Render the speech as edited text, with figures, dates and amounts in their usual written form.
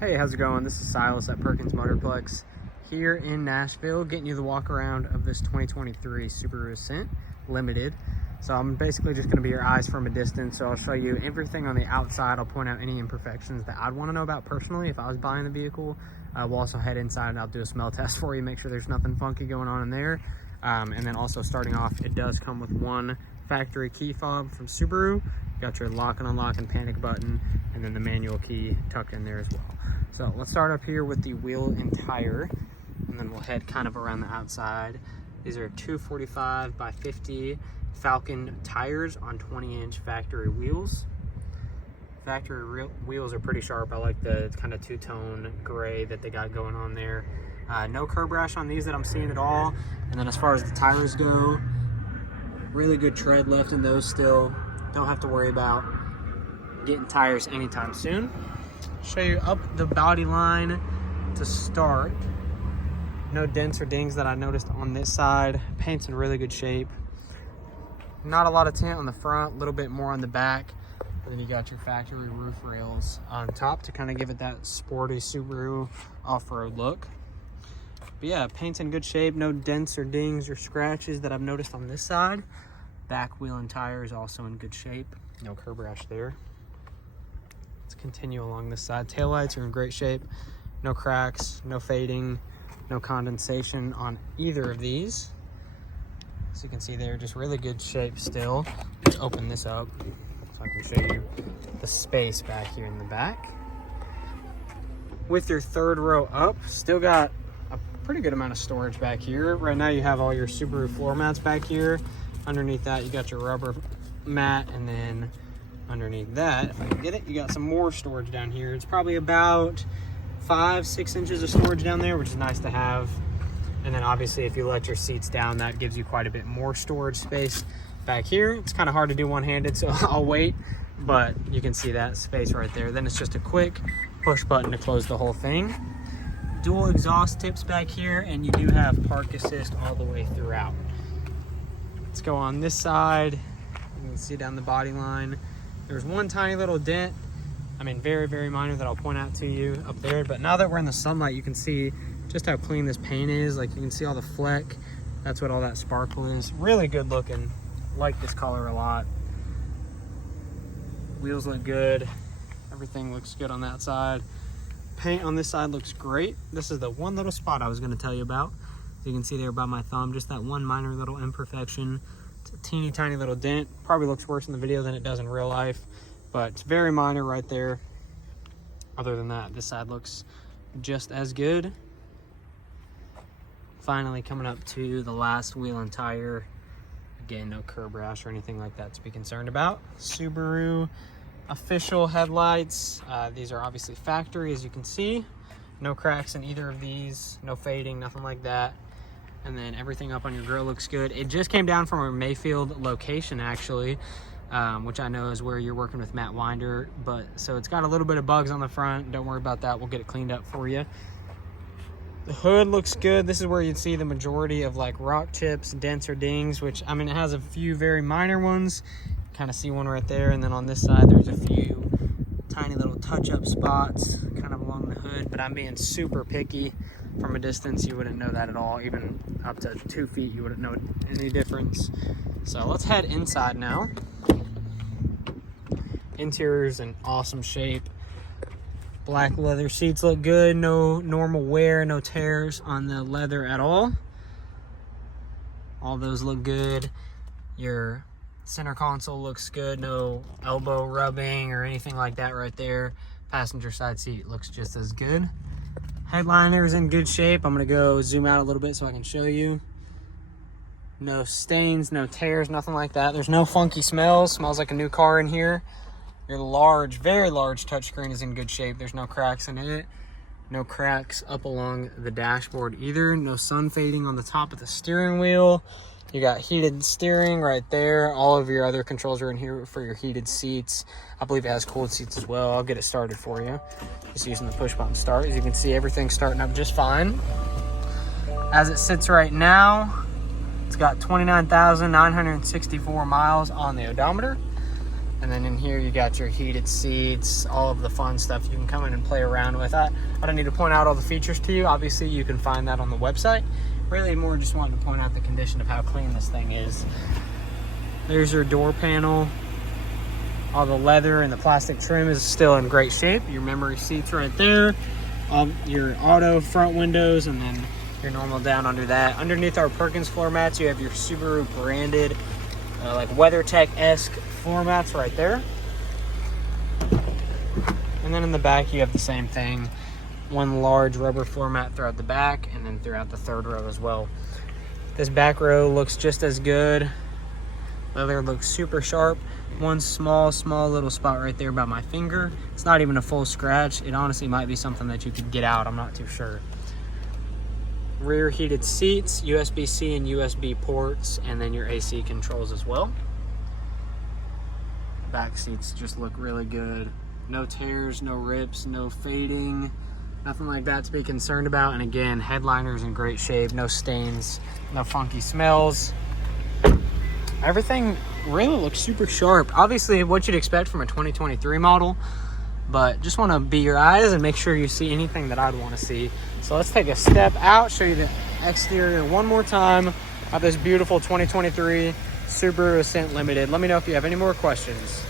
Hey, how's it going? This is Silas at Perkins Motorplex here in Nashville, getting you the walk around of this 2023 Subaru Ascent Limited. So I'm basically just going to be your eyes from a distance. So I'll show you everything on the outside. I'll point out any imperfections that I'd want to know about personally if I was buying the vehicle. We'll also head inside and I'll do a smell test for you, make sure there's nothing funky going on in there. And then also starting off, it does come with one factory key fob from Subaru. You got your lock and unlock and panic button, and then the manual key tucked in there as well. So let's start up here with the wheel and tire, and then we'll head kind of around the outside. These are 245 by 50 Falcon tires on 20-inch factory wheels. Factory wheels are pretty sharp. I like the kind of two-tone gray that they got going on there. No curb rash on these that I'm seeing at all. And then as far as the tires go, really good tread left in those still. Don't have to worry about getting tires anytime soon. Show you up the body line to start. No dents or dings that I noticed on this side. Paint's in really good shape. Not a lot of tint on the front, a little bit more on the back. And then you got your factory roof rails on top to kind of give it that sporty Subaru off-road look. But yeah, paint's in good shape. No dents or dings or scratches that I've noticed on this side. Back wheel and tire is also in good shape. No curb rash there. Let's continue along this side. Taillights are in great shape. No cracks, no fading, no condensation on either of these. As you can see, they're just really good shape still. Let's open this up so I can show you the space back here in the back. With your third row up, still got a pretty good amount of storage back here. Right now you have all your Subaru floor mats back here. Underneath that, you got your rubber mat, and then underneath that, if I can get it, you got some more storage down here. It's probably about 5-6 inches of storage down there, which is nice to have. And then obviously if you let your seats down, that gives you quite a bit more storage space back here. It's kind of hard to do one-handed, so I'll wait, but you can see that space right there. Then it's just a quick push button to close the whole thing. Dual exhaust tips back here, and you do have park assist all the way throughout. Let's go on this side. You can see down the body line. There's one tiny little dent. I mean, very, very minor that I'll point out to you up there. But now that we're in the sunlight, you can see just how clean this paint is. Like, you can see all the fleck. That's what all that sparkle is. Really good looking. Like this color a lot. Wheels look good. Everything looks good on that side. Paint on this side looks great. This is the one little spot I was going to tell you about. You can see there by my thumb, just that one minor little imperfection. It's a teeny tiny little dent. Probably looks worse in the video than it does in real life, but it's very minor right there. Other than that, this side looks just as good. Finally coming up to the last wheel and tire. Again, no curb rash or anything like that to be concerned about. Subaru official headlights. These are obviously factory, as you can see. No cracks in either of these, no fading, nothing like that. And then everything up on your grill looks good. It just came down from a Mayfield location, actually, which I know is where you're working with Matt Winder. But so it's got a little bit of bugs on the front. Don't worry about that. We'll get it cleaned up for you. The hood looks good. This is where you'd see the majority of like rock chips, dents or dings, which I mean, it has a few very minor ones. Kind of see one right there. And then on this side, there's a few tiny little touch-up spots kind of along the hood, but I'm being super picky. From a distance, you wouldn't know that at all. Even up to 2 feet, you wouldn't know any difference. So let's head inside now. Interior's in awesome shape. Black leather seats look good. No normal wear, no tears on the leather at all. All those look good. Your center console looks good. No elbow rubbing or anything like that right there. Passenger side seat looks just as good. Headliner is in good shape. I'm going to go zoom out a little bit so I can show you. No stains, no tears, nothing like that. There's no funky smells. Smells like a new car in here. Your large, very large touchscreen is in good shape. There's no cracks in it. No cracks up along the dashboard either. No sun fading on the top of the steering wheel. You got heated steering right there. All of your other controls are in here for your heated seats. I believe it has cooled seats as well. I'll get it started for you. Just using the push button start. As you can see, everything's starting up just fine. As it sits right now, it's got 29,964 miles on the odometer. And then in here you got your heated seats, all of the fun stuff you can come in and play around with. I don't need to point out all the features to you. Obviously you can find that on the website. Really more just wanting to point out the condition of how clean this thing is. There's your door panel. All the leather and the plastic trim is still in great shape. Your memory seats right there. Your auto front windows, and then your normal down under that. Underneath our Perkins floor mats, you have your Subaru branded like WeatherTech-esque floor mats right there. And then in the back you have the same thing. One large rubber floor mat throughout the back, and then throughout the third row as well. This back row looks just as good. Leather looks super sharp. One small little spot right there by my finger. It's not even a full scratch. It honestly might be something that you could get out. I'm not too sure. Rear heated seats, USB-C and USB ports, and then your AC controls as well. Back seats just look really good. No tears, no rips, no fading, nothing like that to be concerned about. And again, headliner's in great shape, no stains, no funky smells. Everything really looks super sharp. Obviously what you'd expect from a 2023 model, but just want to be your eyes and make sure you see anything that I'd want to see. So let's take a step out, show you the exterior one more time of this beautiful 2023 Subaru Ascent Limited. Let me know if you have any more questions.